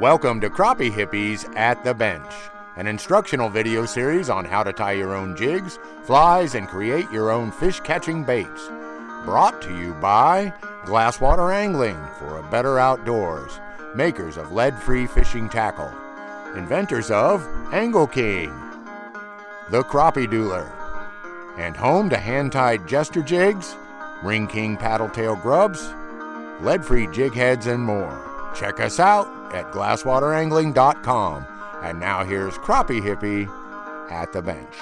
Welcome to Crappie Hippies at the Bench, an instructional video series on how to tie your own jigs, flies, and create your own fish-catching baits. Brought to you by Glasswater Angling for a better outdoors, makers of lead-free fishing tackle, inventors of Angle King, the Crappie Dueler, and home to hand-tied jester jigs, Ring King paddle tail grubs, lead-free jig heads, and more. Check us out at glasswaterangling.com. And now here's Crappie Hippie at the Bench.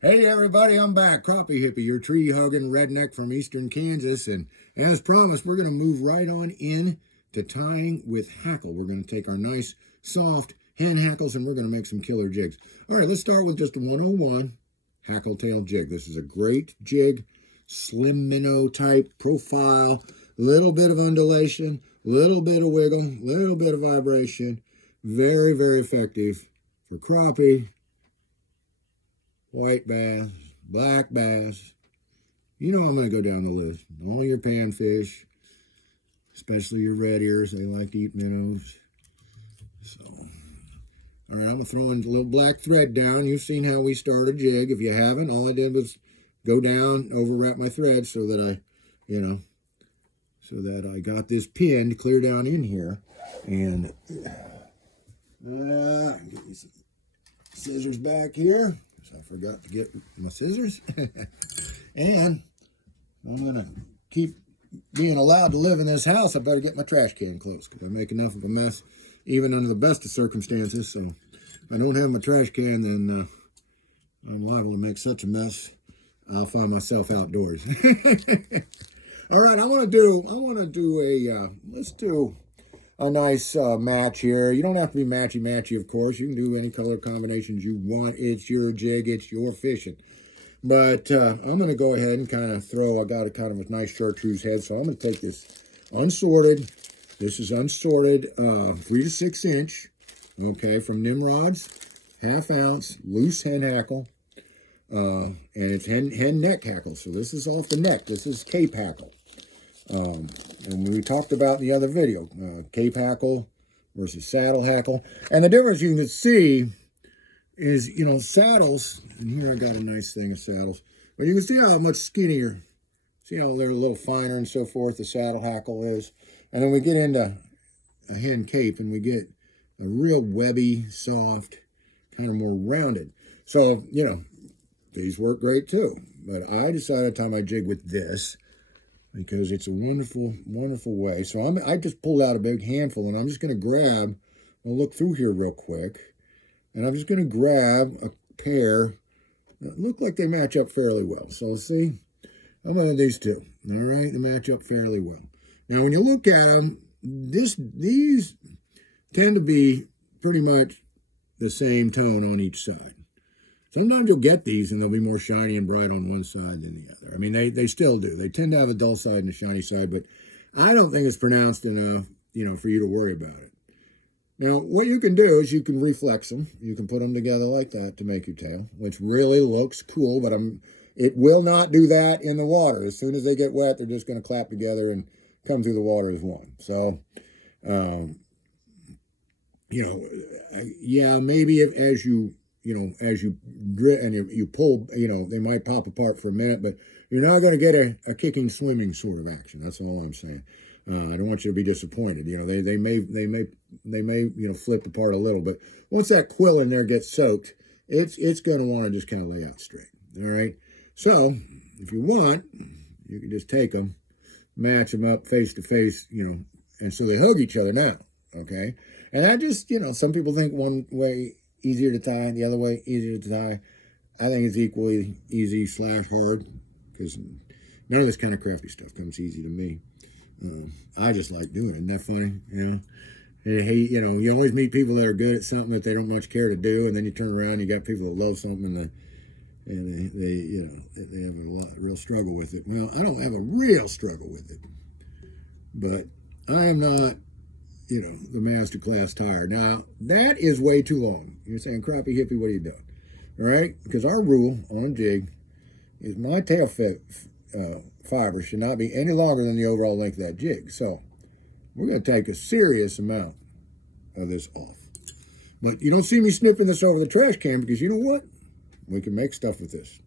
Hey everybody, I'm back. Crappie Hippie, your tree-hugging redneck from eastern Kansas. And as promised, we're going to move right on in to tying with Hackle. We're going to take our nice, soft hand hackles and we're going to make some killer jigs. All right, let's start with just a 101 hackle tail jig. This is a great jig, slim minnow type profile. Little bit of undulation, little bit of wiggle, little bit of vibration. Very, very effective for crappie, white bass, black bass. You know I'm going to go down the list. All your panfish, especially your red ears. They like to eat minnows. So, all right, I'm going to throw in a little black thread down. You've seen how we start a jig. If you haven't, all I did was go down, overwrap my thread so that I got this pinned clear down in here. And get these scissors back here, because I forgot to get my scissors. And I'm going to keep being allowed to live in this house. I better get my trash can closed, because I make enough of a mess, even under the best of circumstances. So if I don't have my trash can, then I'm liable to make such a mess, I'll find myself outdoors. All right, let's do a nice match here. You don't have to be matchy-matchy, of course. You can do any color combinations you want. It's your jig, it's your fishing. But I'm going to go ahead and kind of I got a kind of a nice chartreuse head, so I'm going to take this unsorted. This is unsorted 3 to 6 inch, okay, from Nimrod's, 1/2 ounce, loose hen hackle. And it's hen neck hackle, so this is off the neck. This is cape hackle. And we talked about in the other video, cape hackle versus saddle hackle. And the difference you can see is, saddles, and here I got a nice thing of saddles, but you can see how much skinnier, see how they're a little finer and so forth, the saddle hackle is. And then we get into a hen cape and we get a real webby, soft, kind of more rounded. So, these work great too. But I decided to tie my jig with this, because it's a wonderful, wonderful way. So I just pulled out a big handful, and I'm just going to grab, I'll look through here real quick, and I'm just going to grab a pair that look like they match up fairly well. So let's see, I'm going to these two. All right, they match up fairly well. Now, when you look at them, these tend to be pretty much the same tone on each side. Sometimes you'll get these and they'll be more shiny and bright on one side than the other. I mean, they still do. They tend to have a dull side and a shiny side, but I don't think it's pronounced enough, for you to worry about it. Now, what you can do is you can reflex them. You can put them together like that to make your tail, which really looks cool, but it will not do that in the water. As soon as they get wet, they're just going to clap together and come through the water as one. So, maybe as you grit and you pull, they might pop apart for a minute, but you're not going to get a kicking, swimming sort of action. That's all I'm saying. I don't want you to be disappointed. They may flip apart a little, but once that quill in there gets soaked, it's going to want to just kind of lay out straight. All right. So if you want, you can just take them, match them up face to face, and so they hug each other now. Okay. And I just, some people think one way easier to tie, the other way easier to tie. I think it's equally easy / hard, because none of this kind of crafty stuff comes easy to me. I just like doing it. Isn't that funny? Hey, you always meet people that are good at something that they don't much care to do, and then you turn around and you got people that love something and they have a real struggle with it. Well, I don't have a real struggle with it, but I am not the master class tire. Now, that is way too long. You're saying, Crappie Hippie, what are you doing? right? Because our rule on a jig is my tail fiber should not be any longer than the overall length of that jig. So we're going to take a serious amount of this off. But you don't see me snipping this over the trash can because you know what? We can make stuff with this.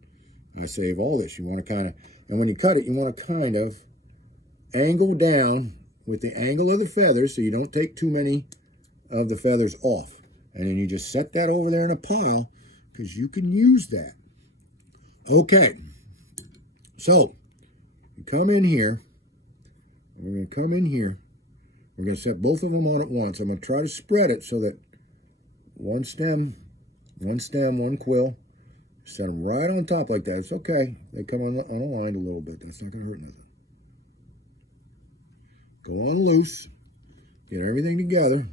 I save all this. You want to kind of, and when you cut it, you want to kind of angle down with the angle of the feathers so you don't take too many of the feathers off. And then you just set that over there in a pile because you can use that. Okay. So, you come in here. We're going to come in here. We're going to set both of them on at once. I'm going to try to spread it so that one stem, one quill. Set them right on top like that. It's okay. They come on a line a little bit. That's not going to hurt nothing. Go on loose. Get everything together.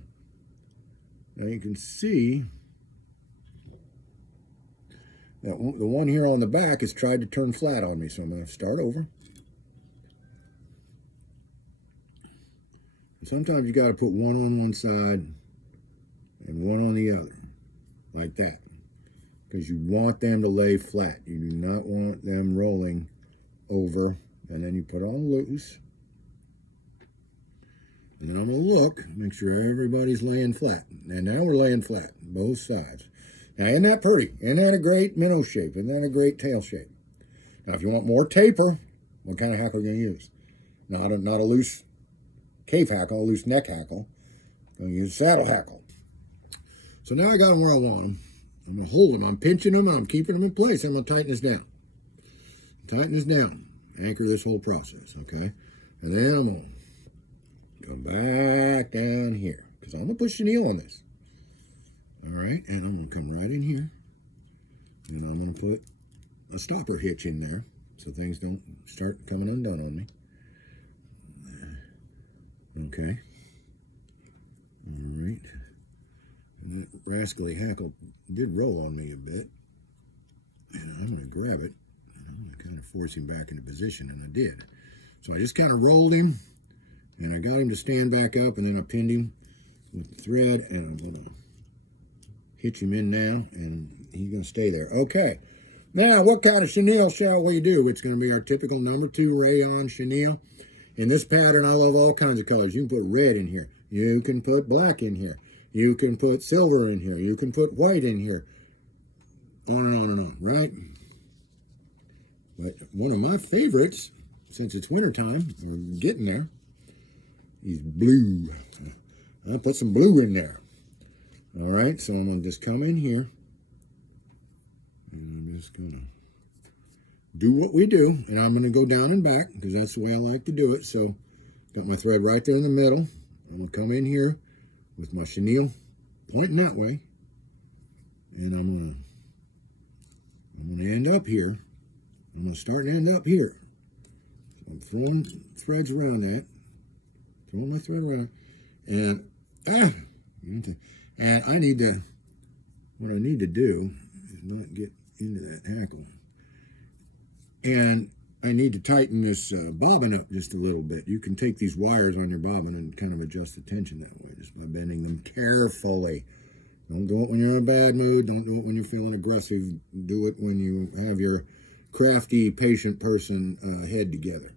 Now you can see that the one here on the back has tried to turn flat on me. So I'm going to start over. And sometimes you got to put one on one side and one on the other. Like that. Because you want them to lay flat. You do not want them rolling over. And then you put on loose. And then I'm going to look, make sure everybody's laying flat. And now we're laying flat, both sides. Now, isn't that pretty? Isn't that a great minnow shape? Isn't that a great tail shape? Now, if you want more taper, what kind of hackle are you going to use? Not a loose cave hackle, a loose neck hackle. I'm going to use saddle hackle. So now I got them where I want them. I'm going to hold them. I'm pinching them, and I'm keeping them in place. I'm going to tighten this down. Tighten this down. Anchor this whole process, okay? And then I'm going to come back down here because I'm going to push the chenille on this. All right, and I'm going to come right in here. And I'm going to put a stopper hitch in there so things don't start coming undone on me. Okay. All right. And that rascally hackle did roll on me a bit. And I'm going to grab it. And I'm going to kind of force him back into position, and I did. So I just kind of rolled him, and I got him to stand back up, and then I pinned him with the thread, and I'm going to hitch him in now, and he's going to stay there. Okay. Now, what kind of chenille shall we do? It's going to be our typical number 2 rayon chenille. In this pattern, I love all kinds of colors. You can put red in here. You can put black in here. You can put silver in here. You can put white in here. On and on and on, right? But one of my favorites, since it's wintertime, we're getting there, is blue. I'll put some blue in there. All right, so I'm going to just come in here. And I'm just going to do what we do. And I'm going to go down and back because that's the way I like to do it. So got my thread right there in the middle. I'm going to come in here with my chenille pointing that way. And I'm going to end up here. I'm going to start and end up here. So I'm throwing threads around that. Throwing my thread around. And I need to, what I need to do is not get into that hackle. And I need to tighten this bobbin up just a little bit. You can take these wires on your bobbin and kind of adjust the tension that way, just by bending them carefully. Don't do it when you're in a bad mood. Don't do it when you're feeling aggressive. Do it when you have your crafty, patient person head together.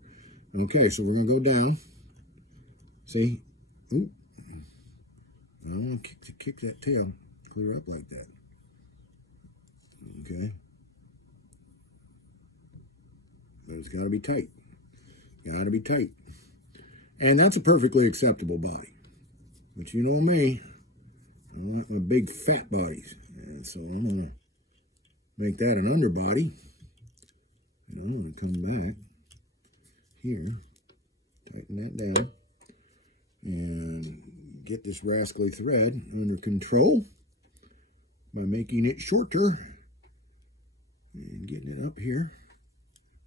Okay, so we're going to go down. See? Ooh. I don't want to kick that tail clear up like that. Okay. But it's got to be tight. Got to be tight. And that's a perfectly acceptable body. But you know me, I want my big fat bodies. And so I'm going to make that an underbody. And I'm going to come back here, tighten that down, and get this rascally thread under control by making it shorter and getting it up here.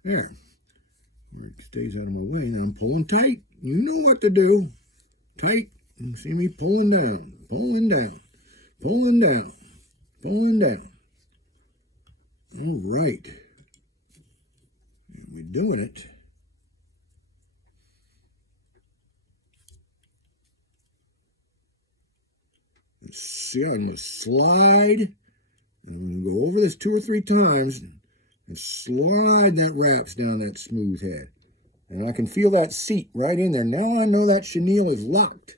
There. Where it stays out of my way. Now I'm pulling tight. You know what to do. Tight. You see me pulling down, pulling down, pulling down, pulling down. All right. We're doing it. See, I'm going to slide And I'm going to go over this 2 or 3 times and slide that wraps down that smooth head. And I can feel that seat right in there. Now I know that chenille is locked.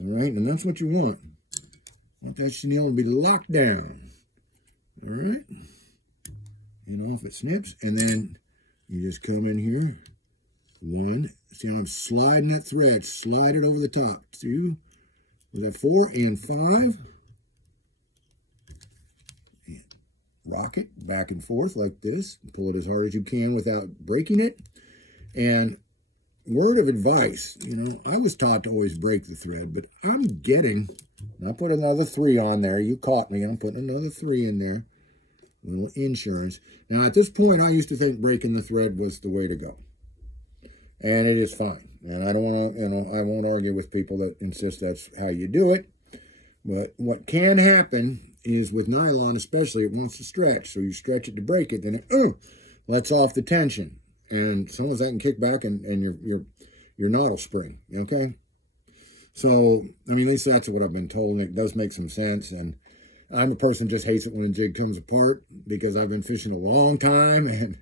All right, and that's what you want. Want that chenille to be locked down. All right. Off it snips. And then you just come in here. 1. See how I'm sliding that thread. Slide it over the top. 2. Is that 4 and 5? And rock it back and forth like this. Pull it as hard as you can without breaking it. And word of advice, I was taught to always break the thread, but I put another 3 on there. You caught me. I'm putting another 3 in there. A little insurance. Now, at this point, I used to think breaking the thread was the way to go. And it is fine. And I don't want to, I won't argue with people that insist that's how you do it. But what can happen is with nylon especially, it wants to stretch. So you stretch it to break it, then it lets off the tension. And sometimes that can kick back and your knot will spring, okay? So, at least that's what I've been told, and it does make some sense. And I'm a person who just hates it when a jig comes apart because I've been fishing a long time, and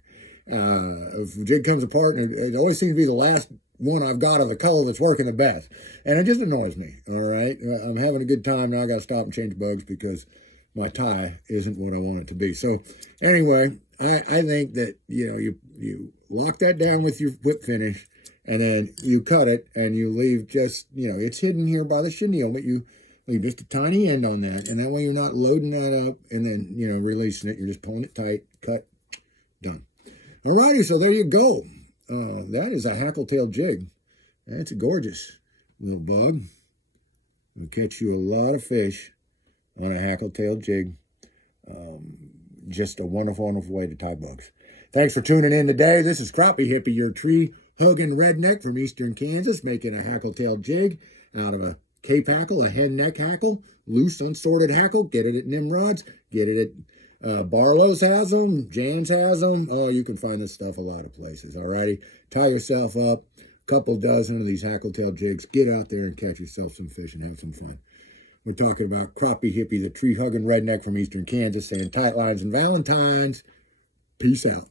if a jig comes apart, and it always seems to be the last one I've got of the color that's working the best. And it just annoys me, all right? I'm having a good time, now I got to stop and change bugs because my tie isn't what I want it to be. So, anyway, I think that, you lock that down with your whip finish, and then you cut it, and you leave just, it's hidden here by the chenille, but you leave just a tiny end on that, and that way you're not loading that up and then, releasing it. You're just pulling it tight, cut, done. Alrighty, so there you go. That is a hackle tail jig. That's a gorgeous little bug. It'll catch you a lot of fish on a hackle tail jig. Just a wonderful, wonderful way to tie bugs. Thanks for tuning in today. This is Crappie Hippie, your tree-hugging redneck from eastern Kansas, making a hackle-tail jig out of a cape hackle, a hen neck hackle, loose, unsorted hackle. Get it at Nimrod's. Get it at Barlow's has them. Jan's has them. Oh, you can find this stuff a lot of places, all righty? Tie yourself up, a couple dozen of these hackle-tail jigs. Get out there and catch yourself some fish and have some fun. We're talking about Crappie Hippie, the tree-hugging redneck from eastern Kansas, saying tight lines and Valentines. Peace out.